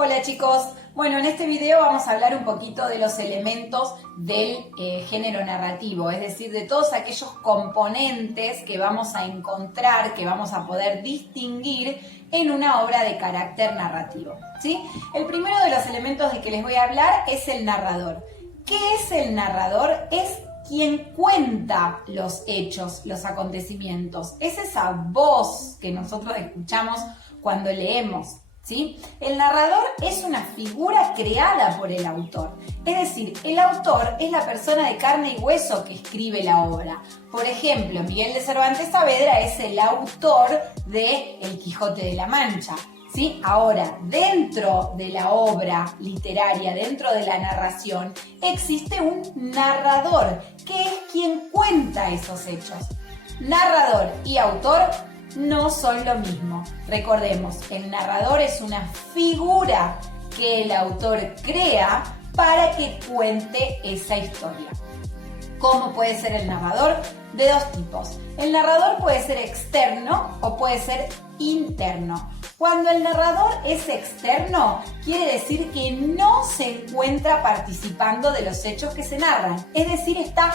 Hola chicos, bueno, en este video vamos a hablar un poquito de los elementos del género narrativo, es decir, de todos aquellos componentes que vamos a encontrar, que vamos a poder distinguir en una obra de carácter narrativo, ¿sí? El primero de los elementos de que les voy a hablar es el narrador. ¿Qué es el narrador? Es quien cuenta los hechos, los acontecimientos. Es esa voz que nosotros escuchamos cuando leemos, ¿sí? El narrador es una figura creada por el autor. Es decir, el autor es la persona de carne y hueso que escribe la obra. Por ejemplo, Miguel de Cervantes Saavedra es el autor de El Quijote de la Mancha, ¿sí? Ahora, dentro de la obra literaria, dentro de la narración, existe un narrador, que es quien cuenta esos hechos. Narrador y autor no son lo mismo. Recordemos, el narrador es una figura que el autor crea para que cuente esa historia. ¿Cómo puede ser el narrador? De dos tipos. El narrador puede ser externo o puede ser interno. Cuando el narrador es externo, quiere decir que no se encuentra participando de los hechos que se narran, es decir, está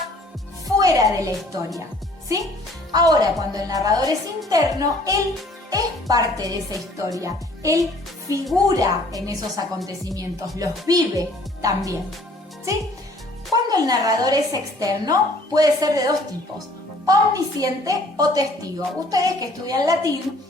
fuera de la historia, ¿sí? Ahora, cuando el narrador es interno, él es parte de esa historia, él figura en esos acontecimientos, los vive también, ¿sí? Cuando el narrador es externo, puede ser de dos tipos, omnisciente o testigo. Ustedes que estudian latín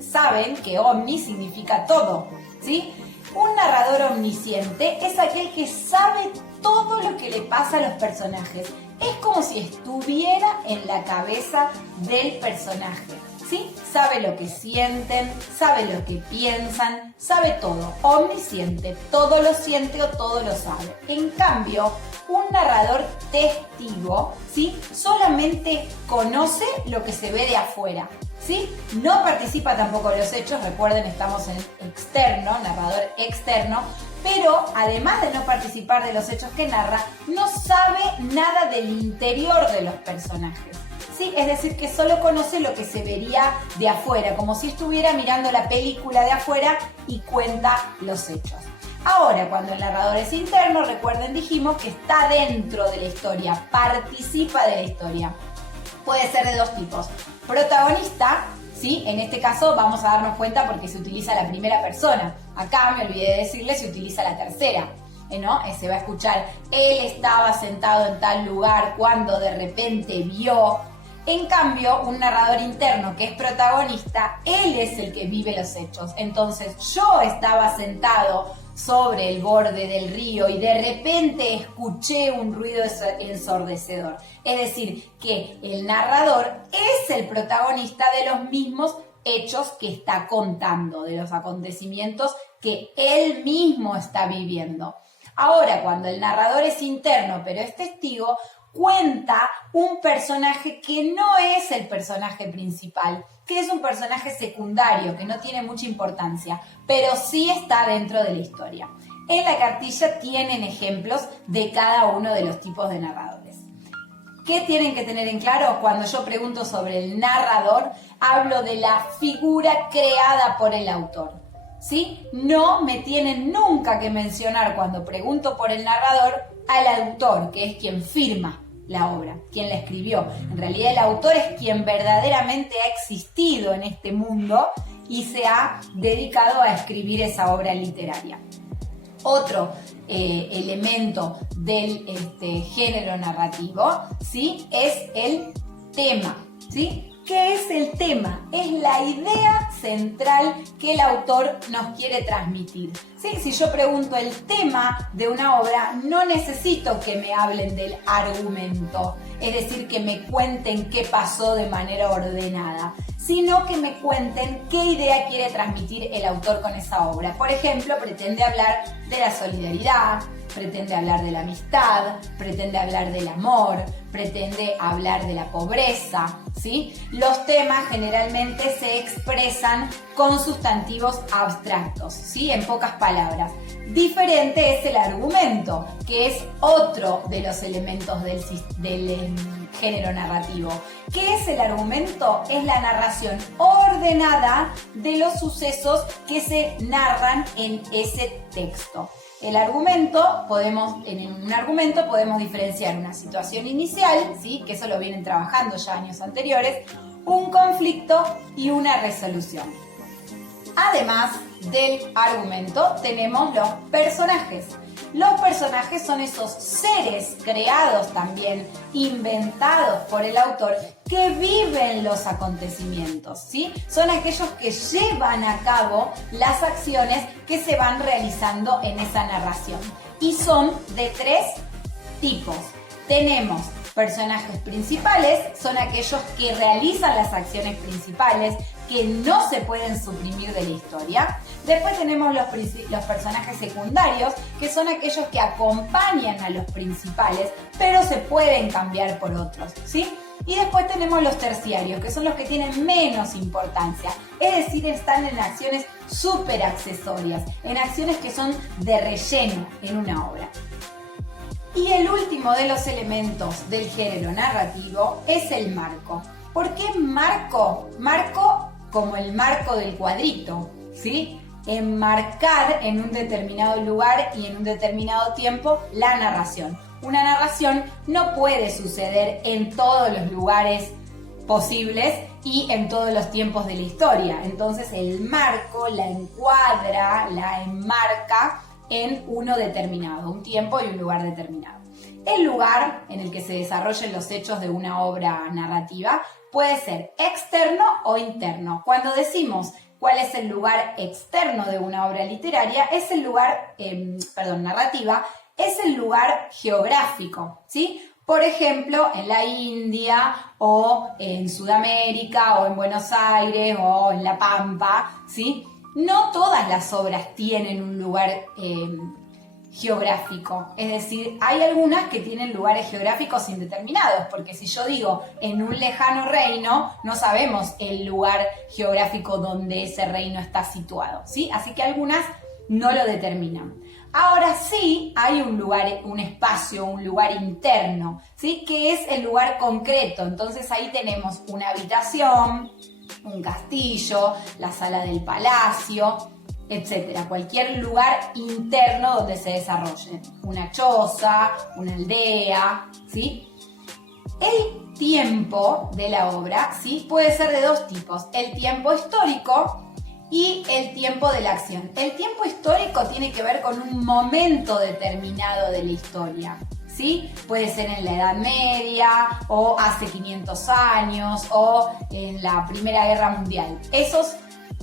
saben que omni significa todo, ¿sí? Un narrador omnisciente es aquel que sabe todo lo que le pasa a los personajes. Es como si estuviera en la cabeza del personaje, ¿sí? Sabe lo que sienten, sabe lo que piensan, sabe todo. Omnisciente, todo lo siente o todo lo sabe. En cambio, un narrador testigo, ¿sí? Solamente conoce lo que se ve de afuera, ¿sí? No participa tampoco en los hechos, recuerden, estamos en externo, narrador externo, pero además de no participar de los hechos que narra, no sabe nada del interior de los personajes, ¿sí? Es decir, que solo conoce lo que se vería de afuera, como si estuviera mirando la película de afuera y cuenta los hechos. Ahora, cuando el narrador es interno, recuerden, dijimos que está dentro de la historia, participa de la historia. Puede ser de dos tipos. Protagonista, ¿sí? En este caso vamos a darnos cuenta porque se utiliza la primera persona. Acá me olvidé de decirle, se utiliza la tercera, ¿no? Se va a escuchar, él estaba sentado en tal lugar cuando de repente vio. En cambio, un narrador interno que es protagonista, él es el que vive los hechos. Entonces, yo estaba sentado sobre el borde del río y de repente escuché un ruido ensordecedor. Es decir, que el narrador es el protagonista de los mismos hechos que está contando, de los acontecimientos que él mismo está viviendo. Ahora, cuando el narrador es interno pero es testigo, cuenta un personaje que no es el personaje principal, que es un personaje secundario, que no tiene mucha importancia, pero sí está dentro de la historia. En la cartilla tienen ejemplos de cada uno de los tipos de narradores. ¿Qué tienen que tener en claro? Cuando yo pregunto sobre el narrador, hablo de la figura creada por el autor, ¿sí? No me tienen nunca que mencionar cuando pregunto por el narrador al autor, que es quien firma la obra, quien la escribió. En realidad el autor es quien verdaderamente ha existido en este mundo y se ha dedicado a escribir esa obra literaria. Otro elemento del género narrativo, ¿sí? Es el tema, ¿sí? ¿Qué es el tema? Es la idea central que el autor nos quiere transmitir, ¿sí? Si yo pregunto el tema de una obra, no necesito que me hablen del argumento, es decir, que me cuenten qué pasó de manera ordenada, sino que me cuenten qué idea quiere transmitir el autor con esa obra. Por ejemplo, pretende hablar de la solidaridad, pretende hablar de la amistad, pretende hablar del amor, pretende hablar de la pobreza, ¿sí? Los temas generalmente se expresan con sustantivos abstractos, ¿sí? En pocas palabras. Diferente es el argumento, que es otro de los elementos del género narrativo. ¿Qué es el argumento? Es la narración ordenada de los sucesos que se narran en ese texto. En un argumento podemos diferenciar una situación inicial, ¿sí? Que eso lo vienen trabajando ya años anteriores, un conflicto y una resolución. Además del argumento tenemos los personajes. Los personajes son esos seres creados también, inventados por el autor, que viven los acontecimientos, ¿sí? Son aquellos que llevan a cabo las acciones que se van realizando en esa narración. Y son de 3 tipos. Tenemos personajes principales, son aquellos que realizan las acciones principales, que no se pueden suprimir de la historia. Después tenemos los personajes secundarios, que son aquellos que acompañan a los principales, pero se pueden cambiar por otros, ¿sí? Y después tenemos los terciarios, que son los que tienen menos importancia, es decir, están en acciones súper accesorias, en acciones que son de relleno en una obra. Y el último de los elementos del género narrativo es el marco. ¿Por qué marco? Marco como el marco del cuadrito, ¿sí? Enmarcar en un determinado lugar y en un determinado tiempo la narración. Una narración no puede suceder en todos los lugares posibles y en todos los tiempos de la historia. Entonces el marco la encuadra, la enmarca en uno determinado, un tiempo y un lugar determinado. El lugar en el que se desarrollen los hechos de una obra narrativa puede ser externo o interno. Cuando decimos cuál es el lugar externo de una obra literaria, es el lugar, narrativa, es el lugar geográfico, ¿sí? Por ejemplo, en la India o en Sudamérica o en Buenos Aires o en La Pampa, ¿sí? No todas las obras tienen un lugar geográfico, es decir, hay algunas que tienen lugares geográficos indeterminados, porque si yo digo en un lejano reino, no sabemos el lugar geográfico donde ese reino está situado, ¿sí? Así que algunas no lo determinan. Ahora sí hay un lugar, un espacio, un lugar interno, ¿sí? Que es el lugar concreto. Entonces ahí tenemos una habitación, un castillo, la sala del palacio, etcétera. Cualquier lugar interno donde se desarrolle. Una choza, una aldea, ¿sí? El tiempo de la obra, ¿sí? Puede ser de 2 tipos. El tiempo histórico y el tiempo de la acción. El tiempo histórico tiene que ver con un momento determinado de la historia, ¿sí? Puede ser en la Edad Media o hace 500 años o en la Primera Guerra Mundial. Esos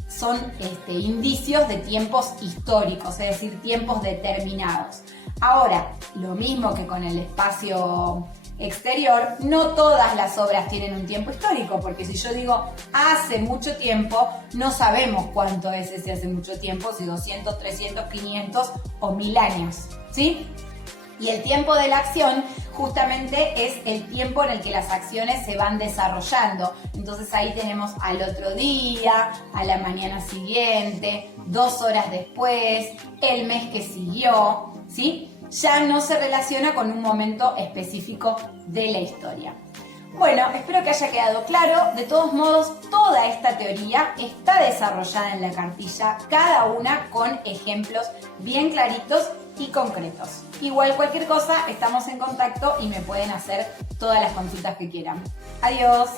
son indicios de tiempos históricos, es decir, tiempos determinados. Ahora, lo mismo que con el espacio exterior, no todas las obras tienen un tiempo histórico, porque si yo digo hace mucho tiempo, no sabemos cuánto es ese hace mucho tiempo, si 200, 300, 500 o 1000 años, ¿sí? Y el tiempo de la acción justamente es el tiempo en el que las acciones se van desarrollando. Entonces ahí tenemos al otro día, a la mañana siguiente, 2 horas después, el mes que siguió, ¿sí? Ya no se relaciona con un momento específico de la historia. Bueno, espero que haya quedado claro. De todos modos, toda esta teoría está desarrollada en la cartilla, cada una con ejemplos bien claritos y concretos. Igual cualquier cosa, estamos en contacto y me pueden hacer todas las consultas que quieran. Adiós.